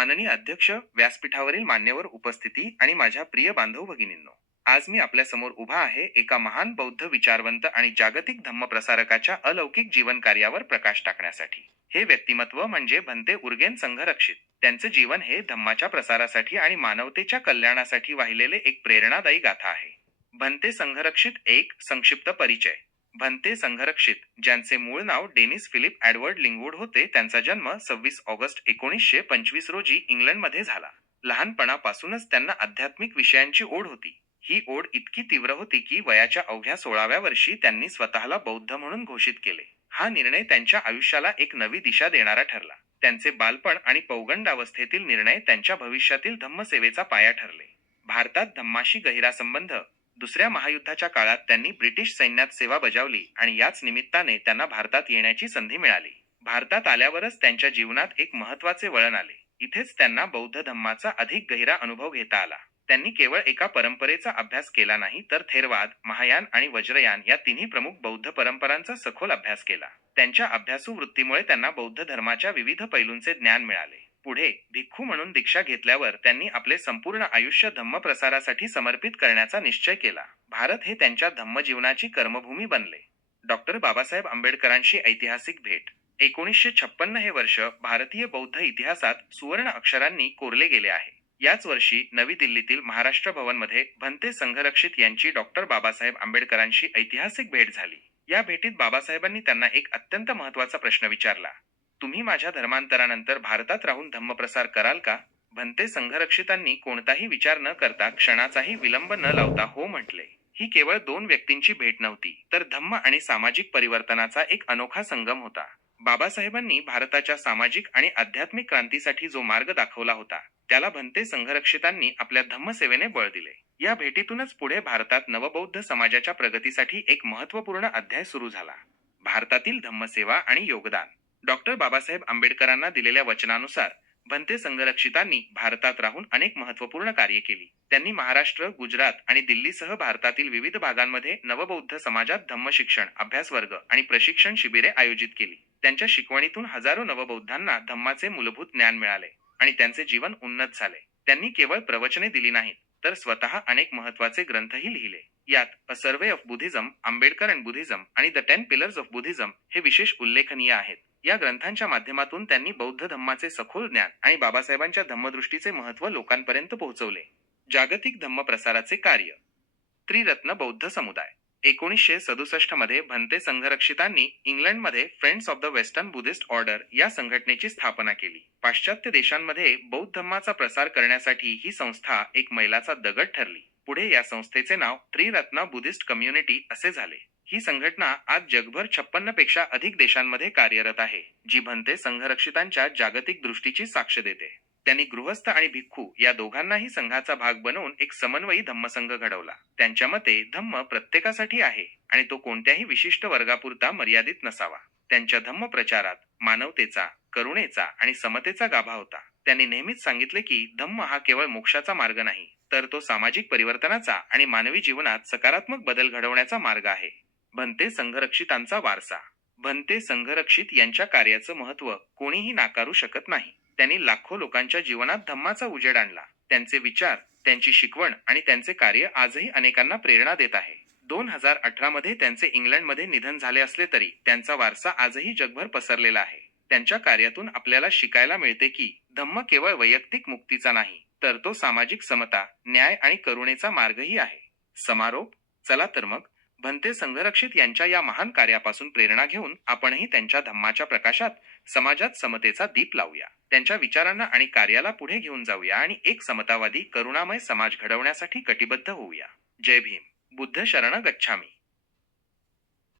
माननीय अध्यक्ष व्यासपीठावरील मान्यवर उपस्थिती आणि माझ्या प्रिय बांधव भगिनींनो आज मी आपल्यासमोर उभा आहे एका महान बौद्ध विचारवंत आणि जागतिक धम्मप्रसारकाच्या अलौकिक जीवन कार्यावर प्रकाश टाकण्यासाठी. हे व्यक्तिमत्व म्हणजे भंते उर्गेन संघरक्षित. त्यांचे जीवन हे धम्माच्या प्रसारासाठी आणि मानवतेच्या कल्याणासाठी वाहिलेले एक प्रेरणादायी गाथा आहे. भंते संघरक्षित एक संक्षिप्त परिचय. भंते संघरक्षित ज्यांचे मूळ नाव डेनिस फिलिप ॲडवर्ड लिंगवूड होते त्यांचा जन्म सव्वीस ऑगस्ट एकोणीसशे पंचवीस रोजी इंग्लंडमध्ये झाला. लहानपणापासूनच त्यांना आध्यात्मिक विषयांची ओढ होती. ही ओढ इतकी तीव्र होती की वयाच्या अवघ्या सोळाव्या वर्षी त्यांनी स्वतःला बौद्ध म्हणून घोषित केले. हा निर्णय त्यांच्या आयुष्याला एक नवी दिशा देणारा ठरला. त्यांचे बालपण आणि पौगंडावस्थेतील निर्णय त्यांच्या भविष्यातील धम्मसेवेचा पाया ठरले. भारतात धम्माशी गहिरा संबंध दुसऱ्या महायुद्धाच्या काळात त्यांनी ब्रिटिश सैन्यात सेवा बजावली आणि याच निमित्ताने त्यांना भारतात येण्याची संधी मिळाली. भारतात आल्यावरच त्यांच्या जीवनात एक महत्त्वाचे वळण आले. इथेच त्यांना बौद्ध धम्माचा अधिक गहिरा अनुभव घेता आला. त्यांनी केवळ एका परंपरेचा अभ्यास केला नाही तर थेरवाद महायान आणि वज्रयान या तिन्ही प्रमुख बौद्ध परंपरांचा सखोल अभ्यास केला. त्यांच्या अभ्यासू वृत्तीमुळे त्यांना बौद्ध धर्माच्या विविध पैलूंचे ज्ञान मिळाले. पुढे भिक्खू म्हणून दीक्षा घेतल्यावर त्यांनी आपले संपूर्ण आयुष्य धम्मप्रसारासाठी समर्पित करण्याचा निश्चय केला. भारत हे त्यांच्या धम्मजीवनाची कर्मभूमी बनले. डॉक्टर बाबासाहेब आंबेडकरांशी ऐतिहासिक भेट. एकोणीसशे छप्पन्न हे वर्ष भारतीय बौद्ध इतिहासात सुवर्ण अक्षरांनी कोरले गेले आहे. याच वर्षी नवी दिल्लीतील महाराष्ट्र भवनमध्ये भंते संघरक्षित यांची डॉक्टर बाबासाहेब आंबेडकरांशी ऐतिहासिक भेट झाली. या भेटीत बाबासाहेबांनी त्यांना एक अत्यंत महत्त्वाचा प्रश्न विचारला. तुम्ही माझ्या धर्मांतरानंतर भारतात राहून धम्मप्रसार कराल का? भंते संघरक्षितांनी कोणताही विचार न करता क्षणाचाही विलंब न लावता हो म्हटले. ही केवळ दोन व्यक्तींची भेट नव्हती तर धम्म आणि सामाजिक परिवर्तनाचा एक अनोखा संगम होता. बाबासाहेबांनी भारताच्या सामाजिक आणि आध्यात्मिक क्रांतीसाठी जो मार्ग दाखवला होता त्याला भंते संघरक्षितांनी आपल्या धम्मसेवेने बळ दिले. या भेटीतूनच पुढे भारतात नवबौद्ध समाजाच्या प्रगतीसाठी एक महत्त्वपूर्ण अध्याय सुरू झाला. भारतातील धम्मसेवा आणि योगदान. डॉक्टर बाबासाहेब आंबेडकरांना दिलेल्या वचनानुसार भंते संघरक्षितांनी भारतात राहून अनेक महत्त्वपूर्ण कार्य केली. त्यांनी महाराष्ट्र गुजरात आणि दिल्लीसह भारतातील विविध भागांमध्ये नवबौद्ध समाजात धम्म शिक्षण अभ्यास वर्ग आणि प्रशिक्षण शिबिरे आयोजित केली. त्यांच्या शिकवणीतून हजारो नवबौद्धांना धम्माचे मूलभूत ज्ञान मिळाले आणि त्यांचे जीवन उन्नत झाले. त्यांनी केवळ प्रवचने दिली नाहीत तर स्वतः अनेक महत्त्वाचे ग्रंथही लिहिले. यात a survey of Buddhism Ambedkar and Buddhism आणि the ten pillars of Buddhism हे विशेष उल्लेखनीय आहेत. या ग्रंथांच्या माध्यमातून त्यांनी बौद्ध धम्माचे सखोल ज्ञान आणि बाबासाहेबांच्या धम्मदृष्टीचे महत्त्व लोकांपर्यंत पोहोचवले. जागतिक धम्म प्रसाराचे कार्य. त्रिरत्न बौद्ध समुदाय. एकोणीसशे सदुसष्टमध्ये भंते संघरक्षितांनी इंग्लंडमध्ये friends of the western Buddhist order या संघटनेची स्थापना केली. पाश्चात्य देशांमध्ये बौद्ध धम्माचा प्रसार करण्यासाठी ही संस्था एक मैलाचा दगड ठरली. पुढे या संस्थेचे नाव त्रिरत्न बुद्धिस्ट कम्युनिटी असे झाले. ही संघटना आज जगभर छप्पन्नपेक्षा अधिक देशांमध्ये कार्यरत आहे जी भंते संघरक्षितांच्या जागतिक दृष्टीची साक्ष देते. त्यांनी गृहस्थ आणि भिक्खू या दोघांनाही संघाचा भाग बनवून एक समन्वयी धम्मसंघ घडवला. त्यांच्या मते धम्म प्रत्येकासाठी आहे आणि तो कोणत्याही विशिष्ट वर्गापुरता मर्यादित नसावा. त्यांच्या धम्म प्रचारात मानवतेचा करुणेचा आणि समतेचा गाभा होता. त्यांनी नेहमीच सांगितले की धम्म हा केवळ मोक्षाचा मार्ग नाही तर तो सामाजिक परिवर्तनाचा आणि मानवी जीवनात सकारात्मक बदल घडवण्याचा मार्ग आहे. भंते संघरक्षितांचा वारसा. भंते संघरक्षित यांच्या कार्याचं महत्त्व कोणीही नाकारू शकत नाही. त्यांनी लाखो लोकांच्या जीवनात धम्माचा उजेड आणला. त्यांचे विचार त्यांची शिकवण आणि त्यांचे कार्य आजही अनेकांना प्रेरणा देत आहे. दोन हजार अठरा मध्ये त्यांचे इंग्लंडमध्ये निधन झाले असले तरी त्यांचा वारसा आजही जगभर पसरलेला आहे. त्यांच्या कार्यातून आपल्याला शिकायला मिळते की धम्म केवळ वैयक्तिक मुक्तीचा नाही तर तो सामाजिक समता न्याय आणि करुणेचा मार्गही आहे. समारोप? चला तर मग भंते संघरक्षित यांच्या या महान कार्यापासून प्रेरणा घेऊन आपणही त्यांच्या धम्माच्या प्रकाशात समाजात समतेचा दीप लावूया. त्यांच्या विचारांना आणि कार्याला पुढे घेऊन जाऊया आणि एक समतावादी करुणामय समाज घडवण्यासाठी कटिबद्ध होऊया. जय भीम. बुद्ध शरण गच्छामी.